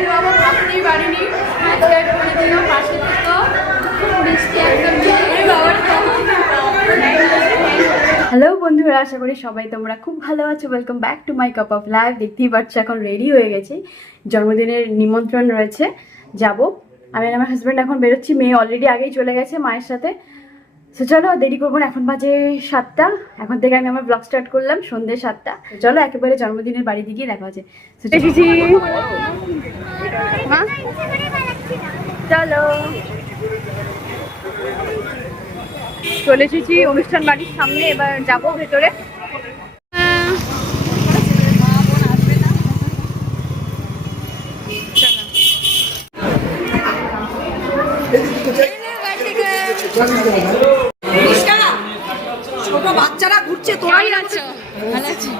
দেখতে পাবো ভাবতেই পারিনি। পাশে থেকে বৃষ্টি একদম। হ্যালো বন্ধুরা, আশা করি সবাই তোমরা খুব ভালো আছো। Welcome back to my cup of life. দেখতেই পাচ্ছ এখন রেডি হয়ে গেছি, জন্মদিনের নিমন্ত্রণ রয়েছে, যাব। আমি আর আমার হাজব্যান্ড এখন বেরোচ্ছি। মেয়ে অলরেডি আগেই চলে গেছে মায়ের সাথে। তো চলো দেরি করবো না, এখন বাজে 7টা। এখন থেকে আমি আমার ব্লগ স্টার্ট করলাম সন্ধ্যে 7টা। চলো একেবারে জন্মদিনের বাড়ি দিকে দেখা হচ্ছে। হ্যাঁ চলো, চলে এসেছি অনুষ্ঠান বাড়ির সামনে। এবার যাবো ভেতরে। ছোট বাচ্চারা ঘুরছে, তোরাই আছো। ভালো আছি।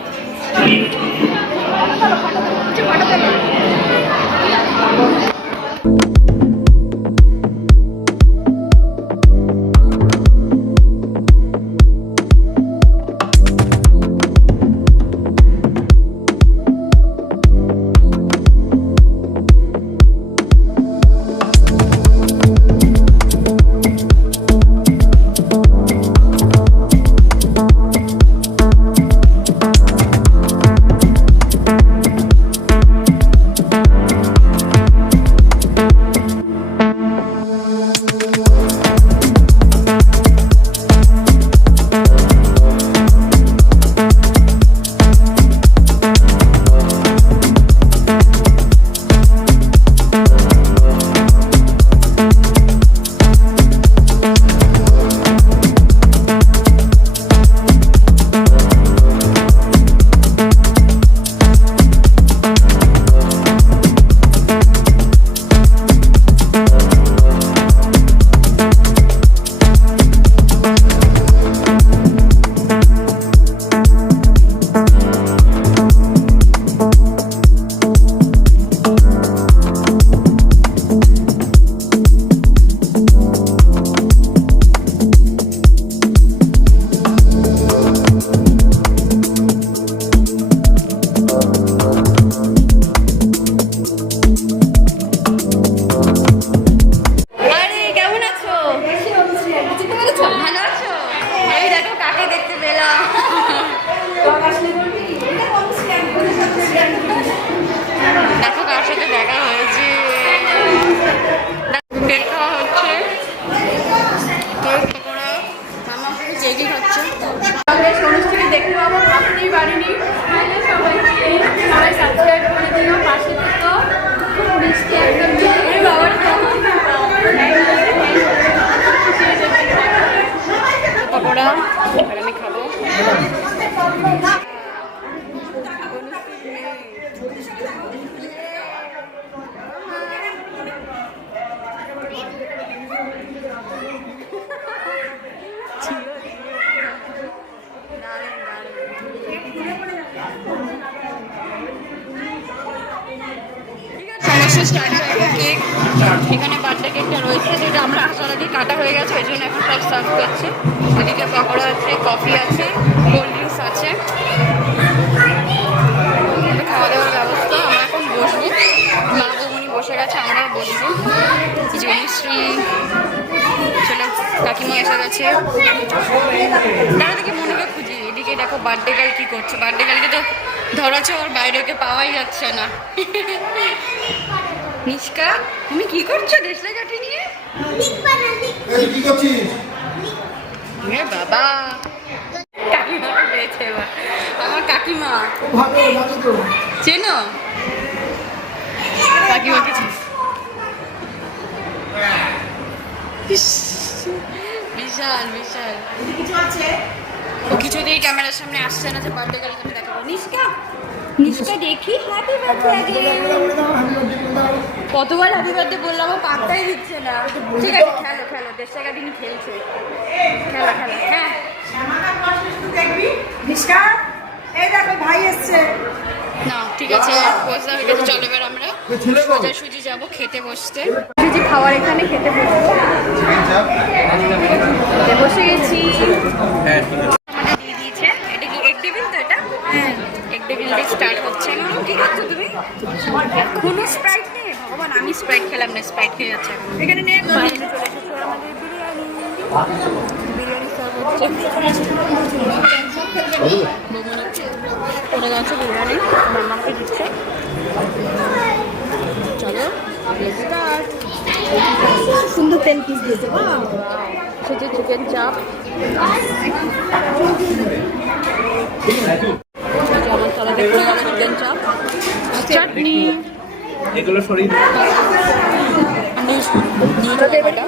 দেখো কার সাথে দেখা হয়েছে। অনুষ্ঠানে দেখতে পাবো ভাবতেই পারিনি। সবাই সাবস্ক্রাইব করে দিও, পাশে থেকে বৃষ্টি একদম। পকোড়া আর আমি খাবো। এখানে বার্থডে কেকটা রয়েছে, যেটা আমরা আসার আগে কাটা হয়ে গেছে, ওই জন্য এখন সব সার্ভ করছে। এদিকে পকোড়া আছে, কফি আছে, কোল্ড ড্রিঙ্কস আছে, খাওয়া দাওয়ার ব্যবস্থা। আমরা এখন বসবো, মা বৌমনি বসে গেছে, আমরাও বসবো। জমিশ্রী চলো, কাকিমা এসে গেছে। দাঁড়া দেখি মনিকে খুঁজি। এদিকে দেখো বার্থডে গার্ল কি করছে। বার্থডে গার্লকে তো ধরাচ্ছে, ওর বাইরে ওকে পাওয়াই যাচ্ছে না। নিষ্কা, তুমি কি করছো দেশলাই কাঠি নিয়ে? বাবা কাকিমা পেয়েছে এবার। আমার কাকিমা চেনো? কাকিমাকে বিশাল বিশাল ও কিছুতেই ক্যামেরার সামনে আসছে না যে বার্থডে গার্ল তুমি দেখাবো। নিষ্কা, নিষ্কা দেখি হ্যাপি বার্থডে। কতবার হ্যাপি বার্থডে বললাম, ও পাত্তাই দিচ্ছে না। ঠিক আছে খেলো খেলো, 10 টাকা দিনই খেলছে। খেলো খেলো। হ্যাঁ দেখবি নিষ্কা, এই দেখো ভাই এসছে। না ঠিক আছে, বসে হয়ে গেছে। চলো এবার আমরা সোজাসুজি যাবো খেতে বসতে। সুজি খাওয়ার এখানে খেতে বসবো। বসে গেছি। আমাদের দিয়ে দিয়েছে। এটা কি এগ টেবিল তো? এটা হ্যাঁ এগ টেবিল দিয়ে স্টার্ট হচ্ছে। কি করছো তুমি? এখনো স্প্রাইট নেই? ভগবান, আমি স্প্রাইট খেলাম না, স্প্রাইট খেয়ে যাচ্ছে এখন। এখানে নিয়ে বাইরে চলে এসেছে আমাদের বিরিয়ানি সার্ভ হচ্ছে। করে গেছে বিরিয়ানি, মামাকে দিচ্ছে। চলো স্টার্ট। সুন্দর তেল পিস দিয়েছে সেটি চিকেন চাপ, আমার তলাতে পড়ে গেল চিকেন চাপ, চাটনি, এগুলো সরিয়ে আমি নিয়ে নেবো এটা।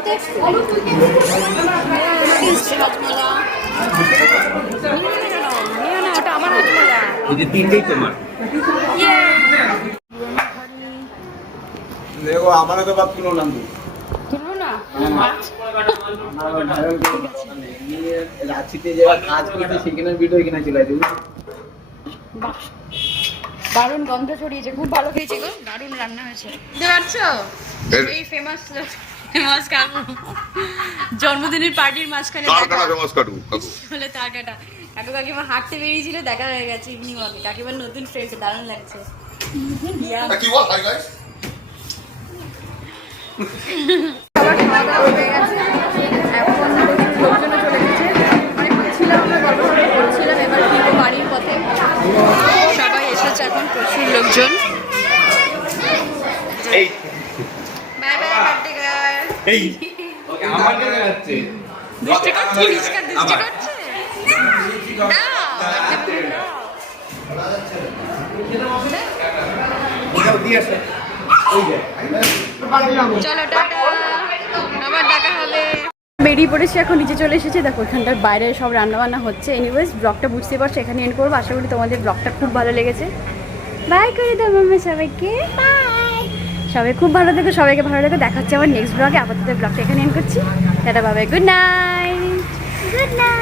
হাজমোলা নিয়ে না, ওটা আমার হাজমোলা। এই যে তিনটেই তোমার। দেখো আমারও তো বাদ কিনো নাম তুলবো না? রাঁচিতে যারা কাজ করতে সেখানে ভিডিও এখানে চলে আসবে। বাহ, দারুণ গন্ধ ছড়িয়েছে, খুব ভালো খেয়েছে গো, দারুণ রান্না হয়েছে। বুঝতে পারছো? এই ফেমাস কাকু জন্মদিনের পার্টির মাঝখানে বলে তার কাটা কাকু কাকিমা হাঁটতে বেরিয়েছিল, দেখা হয়ে গেছে ইভিনিং ওয়াকে। কাকিমার নতুন ফ্রেন্ড, দারুণ লাগছে। সবার খাওয়া দাওয়া হয়ে গেছে, এখন লোকজনও চলে গেছে। অনেকক্ষণ ছিলাম, আমরা গল্প করছিলাম, এবার ফিরবো বাড়ির পথে। সবাই এসেছে এখন, প্রচুর লোকজন। এই বাই বাই বার্থডে গার্ল। এই আমার কাছে যাচ্ছে। দৃষ্টি করছে, দৃষ্টি করছে। চলো টাটা, আবার দেখা হবে। বেরিয়ে পড়েছি, এখন নিচে চলে এসেছে। দেখো এখানটার বাইরে সব রান্নাবান্না হচ্ছে। এনিওয়েজ ব্লগটা বুঝতে পারছো, এখানে এন্ড করবো। আশা করি তোমাদের ব্লগটা খুব ভালো লেগেছে। বাই করে দাও মাম্মা সবাইকে, বাই। সবাই খুব ভালো থেকো, সবাইকে ভালো থেকো। দেখা হচ্ছে আবার নেক্সট ব্লগে। আপাতত ব্লগটা এখানে এন্ড করছি। Tata, bye bye, good night. Good night.